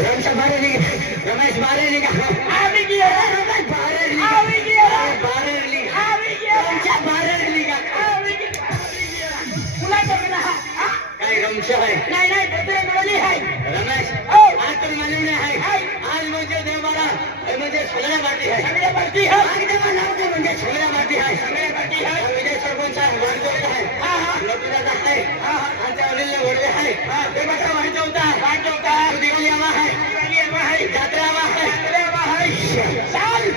रमेश बाहेर निघा रमेश बाहेर निघा आवी गया रमेश बाहेर निघा आवी गया बाहेर निघा आवी गया रमेश बाहेर निघा आवी गया पुला बघला हा काय रमेश आहे नाही नाही पत्र मिळाली आहे रमेश हो आज तर मालूम आहे आज म्हणजे देवाला म्हणजे सगळ्या पार्टी आहे सगळ्या पार्टी आहे आज देवा नाव म्हणजे सगळ्या पार्टी आहे सगळ्या पार्टी आहे विजय सरपंच वाढजोड आहे हा हा लोकदादा आहे आमच्या वडील वडवे आहे ते बघा वाढजवता दिवाळी आवा आहे दिवाळी आवा आहे यात्रा आवा आहे यात्रा आवा आहे चाल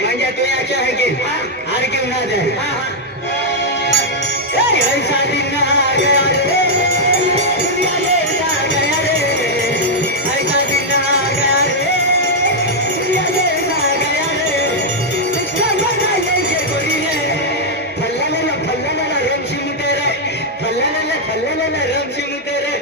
म्हणजे तू याचे आहे की हार क्यों ना दे ऐसा दिन आ गया रे दुनिया ले आ गया रे ऐसा दिन आ गया रे दुनिया ले आ गया रे इसका मजा ये कोई है फल्ला रंग सिम तेरे फल्ला रंग सिम तेरे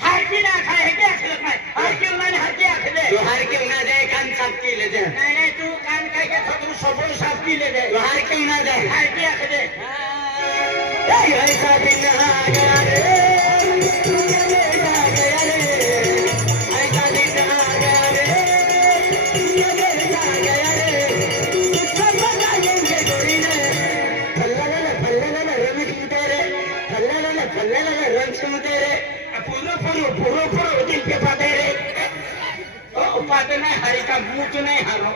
हार की ना खाए क्या खेल पाए हार क्यों ना हार क्या खेले तू हार क्यों ना दे कान साफ की ले दे नहीं नहीं तू कान का क्या थोड़ा सबों साफ की ले दे तू हार क्यों ना दे हार क्या खेले ऐसा दिन आ गया रे दुनिया ले आ गया रे ऐसा दिन आ गया रे दुनिया ले आ गया रे इसका मजा ये कोई ने फल्ला रंग सिम तेरे फल्ला रंग सिम तेरे पूरो दिल के पाते रे ओ पाते नहीं हरी का मुंह तो नहीं हारो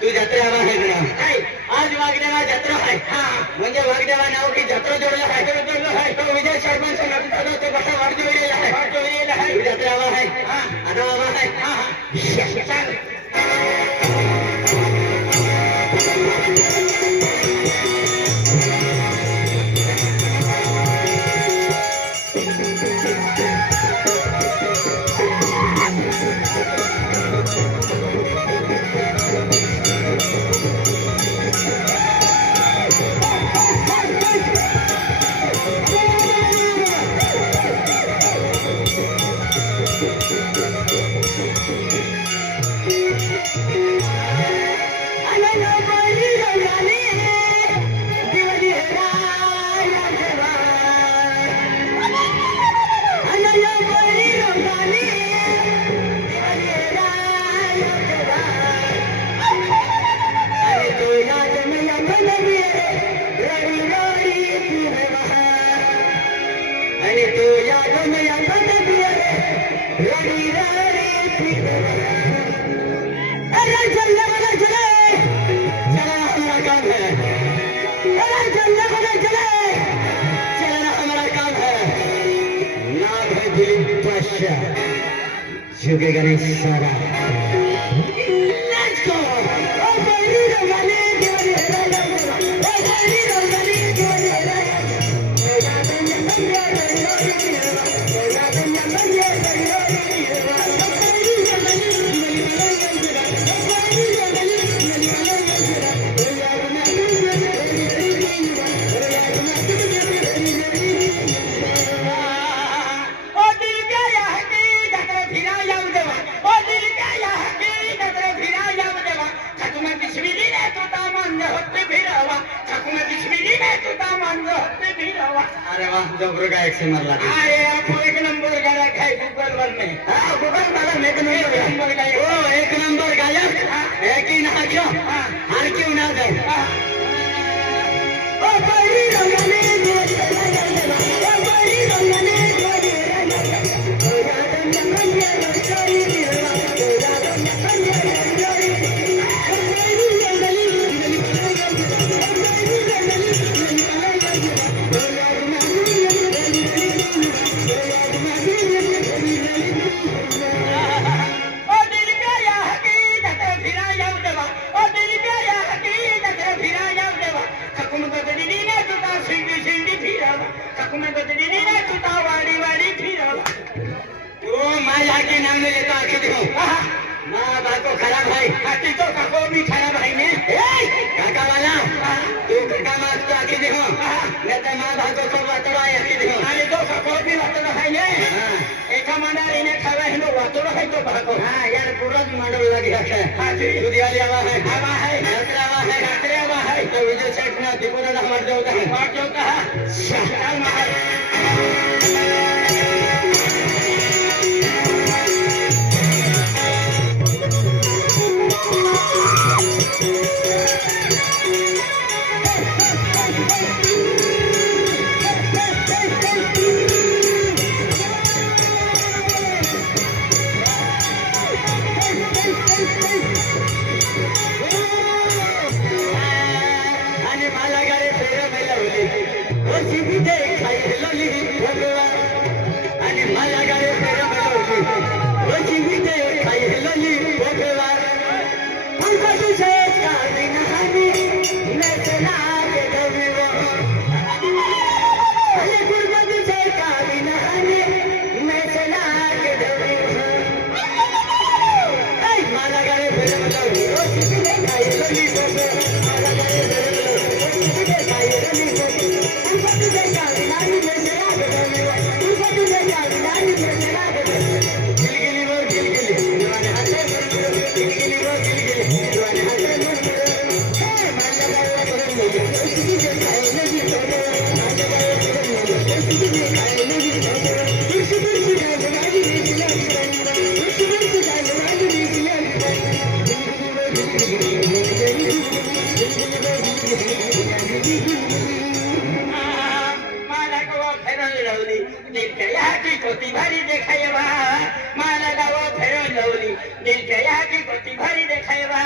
तू जत्रा आहे ना आज वागदेवा जत्रा आहे म्हणजे वागदेवा नाव की जत्रा जोडला आहे तो विजय सरपंच नंतर तो कसा वाढ जोडलेला आहे जत्रा आहे आता आहे चल तो याद में याद दिया रे रड़ी रड़ी अरे चलने वाला चले चलना हमारा काम है अरे चलने वाला चले चलना हमारा काम है नाम है दिलीप पाशा झुकेगा नहीं सारा Let's go! Oh, baby, don't let me do it. Oh, baby, don't let me do it. अरे वाह जबरो का एक से मारला अरे आपको एक नंबर गाना खाई गूगल वन में हाँ गूगल वाला में एक नंबर गायक ओ एक नंबर गायक एक ही ना क्यों हर क्यों ना दे ओ बड़ी रंगने ओ बड़ी रंगने ओ याद में मंगे रंगोली ओ याद में मंगे रंगोली के नाम में लेता आके देखो माँ बाप को खराब भाई हाथी तो काको भी खराब है ने काका वाला तू काका माँ तो आके देखो मैं तो माँ बाप को बातों आए आके देखो अरे तो काको भी बातों है ने एक मंडारी ने खावा है नो बातों है तो बाको हाँ यार पूरा मंडल लग गया है हाँ जी दुधियाली आवा है यात्रा आवा है तो विजय सेठ ना दीपो दादा हमारे देवता है बात जो कहा चल महाराज आणि मला गाडी फेर मिळवली ओशी विजय खाई लली भगवान आणि मला गाडी फेर मिळवली ओशी विजय खाई लली भगवान तुझा तुझे काढी नाही नसना के गविवा अरे गुरबा तुझे काढी नाही नसना के गविवा ऐ मला गाडी फेर मिळवली ओशी विजय खाई लली भगवान भारी देखायवा माला गाव फेर लवली दिलच्या याची कोती भारी देखायवा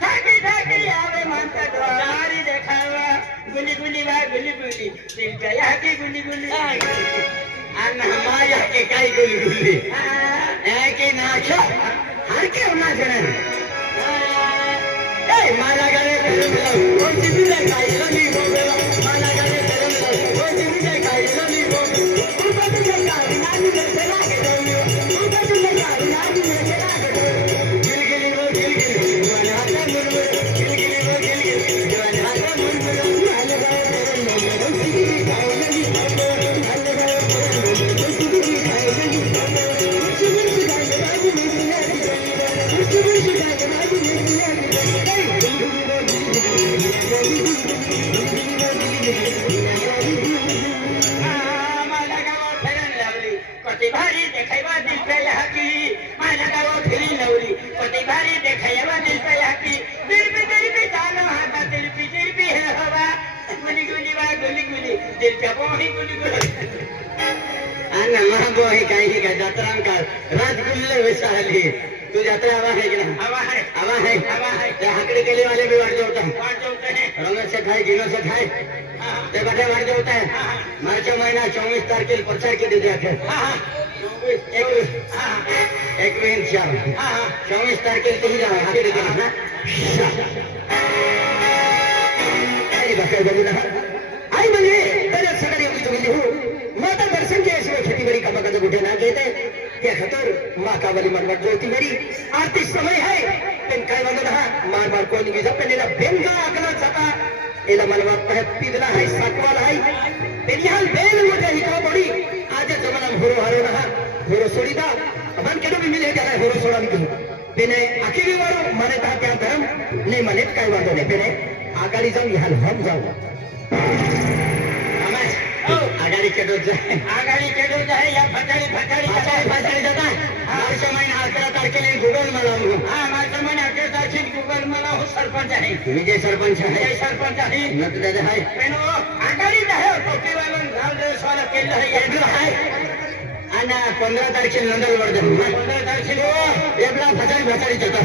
ठाकी ठाकी आवे म्हणता द्वारी देखावा गुली गुली वा गुली गुली दिलच्या याची गुली गुली आणि हमारा के काय गुली गुली के नाचा हर के होना जरा ए माला गाने फेर मिलो ओ जीवी दे काय लली बोला माला गाने फेर मिलो ओ जीवी दे काय लली बोला भारी देखायवा दिल पे हकी माला गाव फिरी लवली कोती भारी देखायवा दिल पे हकी दिल पे जानो हाथा दिल पे है हवा गुली गुली वा गुली गुली दिल पे बोही गुली गुली अन्न महाबो आहे काही काय जत्रा का राजगुल्ले विसारली तू जत्रा आवा है की ना हवा है आवा है हवा है ते हाकड़े केले वाले भी वाट होता है वाट जोते हैं रमेश से खाए गिनो से खाए ते बटे वाट होता है मार्च महीना 24 तारखेला प्रचार के दे दिया थे 21 चार 24 तारखेला तुम्ही जा हाकड़े केला ना आई बकाय बघू ना आई म्हणजे बरेच सकाळी एवढी तुम्ही हो माता दर्शन केल्याशिवाय खेतीबाडी कामाकाचं कुठे ना घेते त्या खातर माकावाली मनवट जोती मेरी आरती समय है पण काय म्हणत हा मार मार कोण गिजा पेलेला बेंगा आकला जाता एला मनवट पह पिदला है साकवाल है पेनिहाल बेल मोठे हिका बडी आज जमाना होरो हारो ना होरो सोडीदा अपन केनो भी मिले त्याला होरो सोडा मी पेने आखिरी वारो माने ता त्या धर्म ने मने काय वाटो ने पेने आगाडी जाऊ हाल हम जाऊ आगाडी केडो जाय आगाडी केडो जाय या फटाडी फटाडी जाता मार्च महिना 11 तारखेला गुगल मला मार्च महिना 11 तारखेला गुगल मला हो सरपंच आहे विजय सरपंच विजय सरपंच आहे नत दादा है पण आगाडी आहे टोपीवाला राम देशवाला केलं आहे एवढं आहे आणि 15 तारखेला नंदल वर्धन 15 तारखेला एवढा फटाडी जाता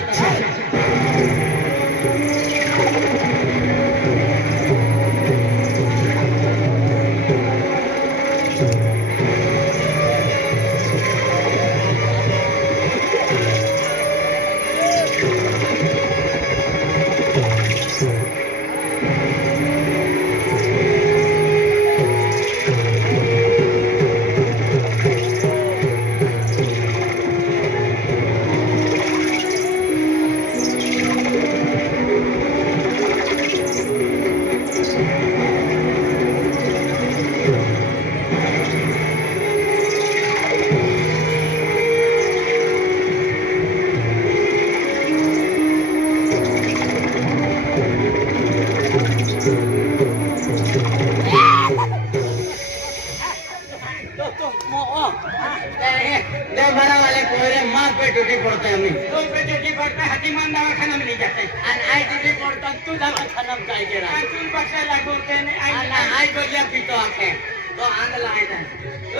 टूटी पड़ता है तो पे टूटी पड़ता है हकीमान दवाखाना में ले जाते हैं आणि आई टूटी पड़ता तू दवाखाना में काय केला तू बसा लागोते ने आई बलिया पीतो आखे तो आंगला आहे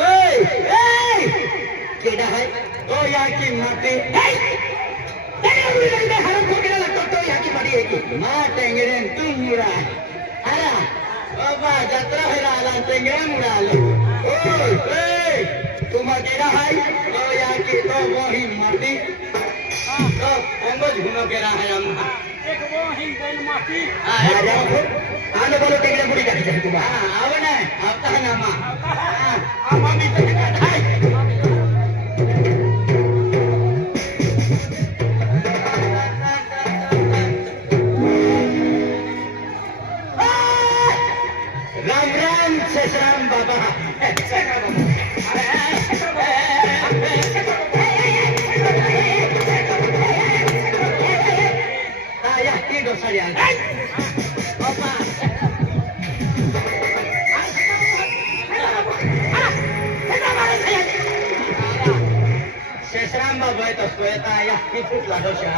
ओय केडा है ओ यार की माते तेरे उड़ी लगते हरम को केला लगतो तो यार की माटी है की मा टेंगरे तू मुरा अरे बाबा जत्रा है आला टेंगरे मुरा आलो ओय तू मा केडा है ओ यार की तो वही माटी तो अंगो झुनो केरा है हम एक वो हिंदन माटी आने बोलो टेंगरे मुड़ी का तू हां आवे ना आवता है ना मा आमा मी तो का है राम राम शेषराम बाबा या की डोसाडी आला बाबा शेषराम बाबा आहे तो येता या की फुटला डोशा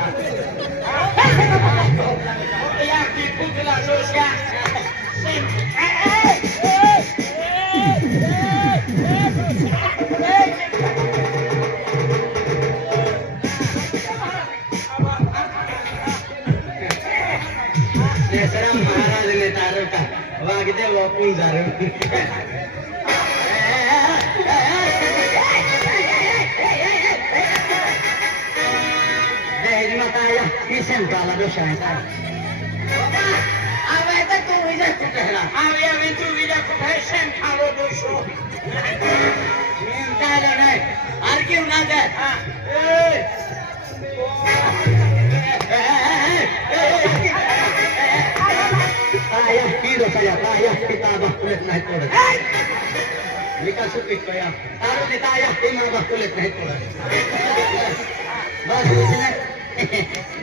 या की फुटला डोशा शेषराम महाराज ने तारो का वागदे वापून जारो दहेज माता या किसन काला डोशा है आवे तो तू विजय कुठला आवे तू विजय कुठे शेण खालो दोषो निमताला नाही आरकी ना दे आया की डोसाया आया किताब खुलत नाही पडत विकास पिकया तारो देता आया ते मागा खुलत नाही पडत बस ना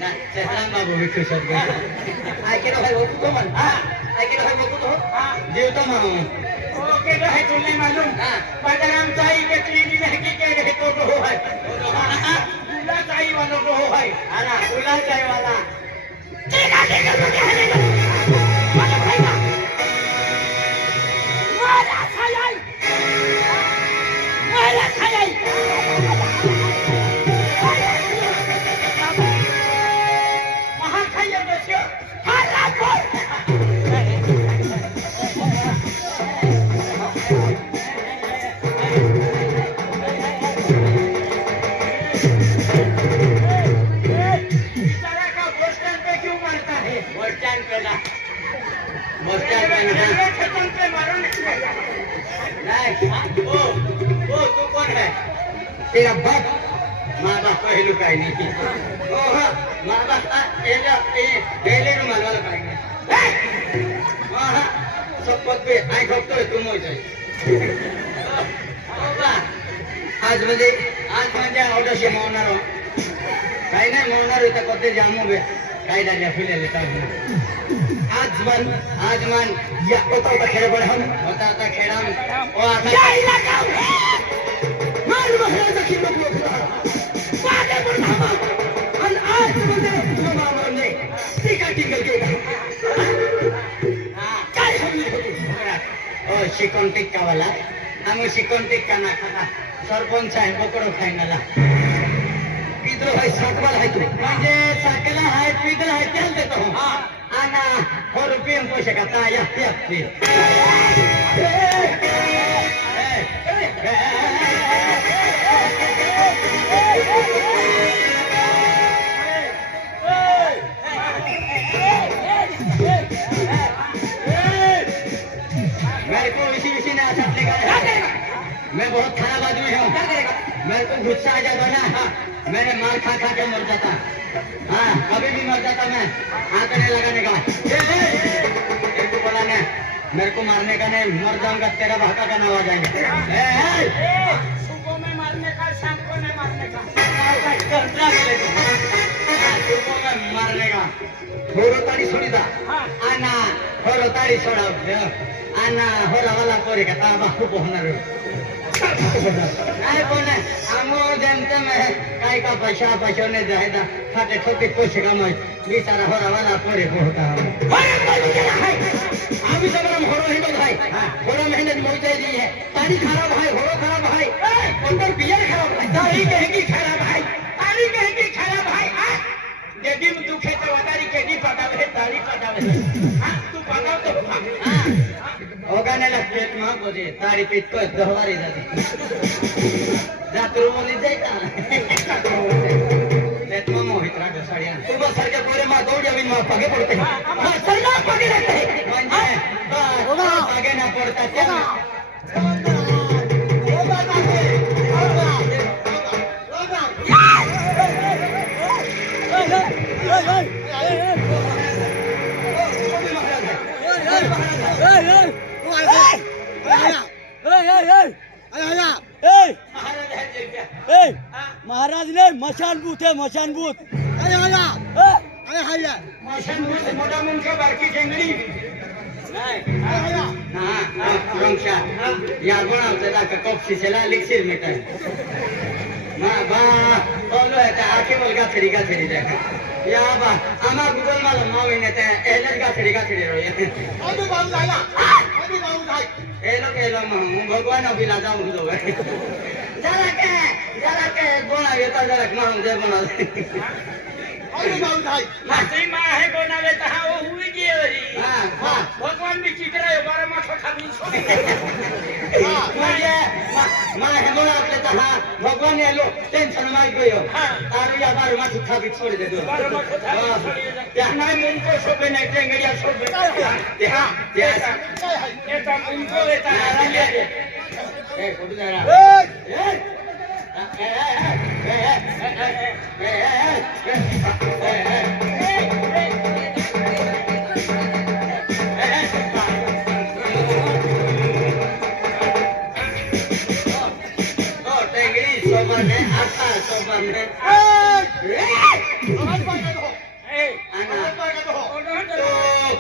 ना शेषराम बाबू भी खुश हो गए आई के भाई वो तो मन आई के भाई वो तो जीवतो माहू ओके जो है तुमने मालूम बदराम चाई के क्लीनिक है कि क्या है तो हो है दूल्हा चाई वालों को हो है अरे दूल्हा चाय वाला ठीक है वाला खाएगा मारा खाई ओ तू कोण है तेरा बाप माँ बाप पहलू काही नाही ओ हा माँ बाप पहले रुमाल वाला काही नाही हा शपथ पे आई ठोकतोय तू मोजाय आज म्हणजे ऑर्डरशी मावणार काही नाही मावणार होता कोणते जामू बे काही डाल्या फुलेले आज मन या होता खेळ बढावून होता खेळा ओ आता मार महाराजा किंमत लोक वागे पण धामा आणि आज म्हणजे तुझ्या मामाने टीका टिंगल केला काय समजली होती ओ शिकवण टिक्कावाला आम्ही शिकवण टिक्का ना खाता सरपंच आहे पकडो खायनाला पिद्रो है सातवाल है तू म्हणजे साकेला है पिद्र है त्याला देतो आना हो रुपये पैसे का या मेरे को इसी ने आसाद लेगा मैं बहुत खराब आदमी हूँ मेरे को गुस्सा आ जाता ना मैंने मार खा के मर जाता हाँ कभी भी मर जाता मैं हाथ नहीं लगाने का एक को बोला ने मेरे को मारने का नहीं मर जाऊंगा तेरा भाका का नाम आ जाएगा सुबह में मारने का शाम को नहीं मारने का सुबह में मारने का होरोताड़ी सुनीता आना होरोताड़ी छोड़ा आना होला वाला कोरे का ताबा खूब होणार नाही पण आमो जनते में काय का पैसा ने जायदा खाते ठोके पैसे कमाय बिचारा होरा वाला पोरे होता आम्ही सगळं होरो ही बघाय होरो मेहनत मोजाय दी है पानी खराब है होरो खराब है अंदर बियर खराब है दाढ़ी कहेगी खराब है तारी कहेगी खराब है देवी में दुखे तो वतारी केडी पटावे तारी पटावे तू पटाव तो ओगाने पेट में बोझे तारी पीठ को दहवारी जाती जातरू बोली जाए का पेट में मोहित राजा साड़िया तू बस सर के पूरे मां दौड़ अभी मां पगे पड़ते हैं सर ना पगे रहते हैं मंजे पगे ना पड़ता क्या महाराज ने मशान बूथ है मशान बूथ मशान बूथ मोटा मुंडका बारकी टेंगड़ी या बनावते का कॉफी सेला लिक्सिर मिटाय बा बोलो है आके बोल गाथड़ी जाए या बा आमा गूगल माला माविने ते एलर गाथड़ी रोये एलो भगवान अभिला जाऊं दो जरा के बनावे तो जरा मां दे बना मातरी माँ है बनावे तो हाँ वो हुई गेवरी भगवान भी चिकरा बारह माथा खानी मां है बनावे तो हाँ भगवान ये लो टेंशन मार गयो तारू या बारह माथा खा भी छोड़ दे दो क्या नहीं मुंह को सोबे नहीं टेंगे या सोबे हाँ ये तो उनको लेता है ए कुछ जरा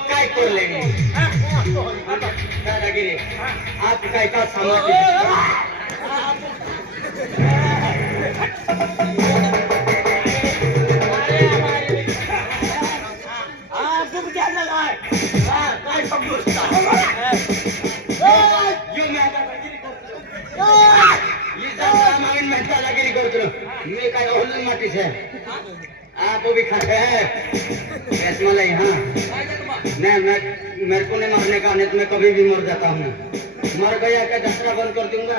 काय करले दादागिरी आप काय का समझ मैं काय होलन माटी से आप भी खाते हैं मला यहाँ नहीं मैं मेरे को नहीं मारने का नहीं तो मैं कभी भी मर जाता हूँ मर गया क्या दसरा बंद कर दूंगा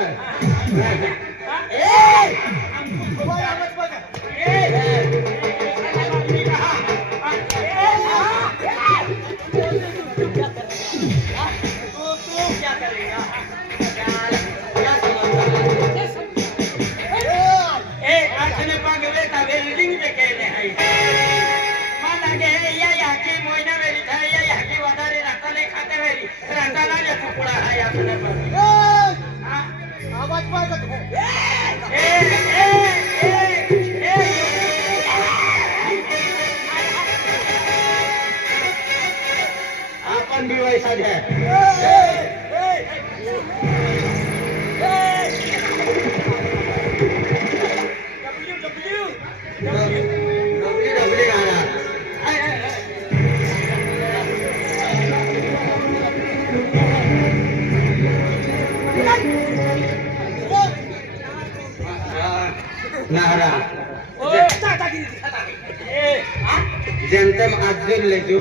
क्या करेगा नारा ओ जनता आज जोर ले जो